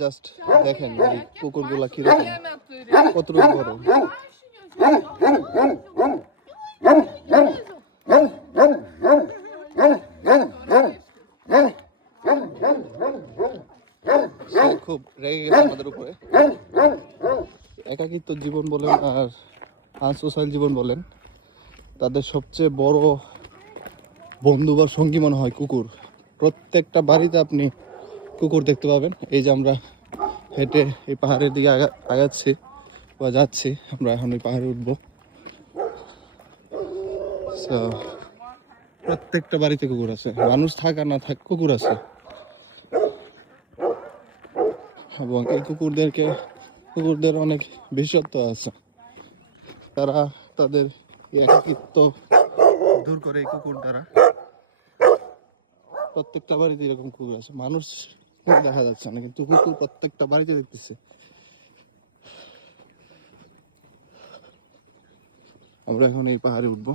Just দেখেন এই কুকুরগুলা কিরকম, কতটুকু বড়। খুব রেগে গেছে আমাদের উপরে। একাকিত্ব জীবন বলেন আর আনসোশ্যাল জীবন বলেন, তাদের সবচেয়ে বড় বন্ধু বা সঙ্গী মনে হয় কুকুর। প্রত্যেকটা বাড়িতে আপনি কুকুর দেখতে পাবেন। এই যে আমরা হেঁটে এই পাহাড়ের দিকে আগাচ্ছি বা যাচ্ছি, আমরা এখন এই পাহাড়ে উঠবো। প্রত্যেকটা বাড়িতে কুকুর আছে, মানুষ থাক আর না থাক কুকুর আছে। এবং এই কুকুরদের অনেক বিশেষত্ব আছে। তারা তাদের একাকিত্ব দূর করে এই কুকুর দ্বারা। প্রত্যেকটা বাড়িতে এরকম কুকুর আছে, মানুষ দেখা যাচ্ছে না কিন্তু কুকুর প্রত্যেকটা বাড়িতে দেখতেছে। আমরা এখন এই পাহাড়ে উঠবো।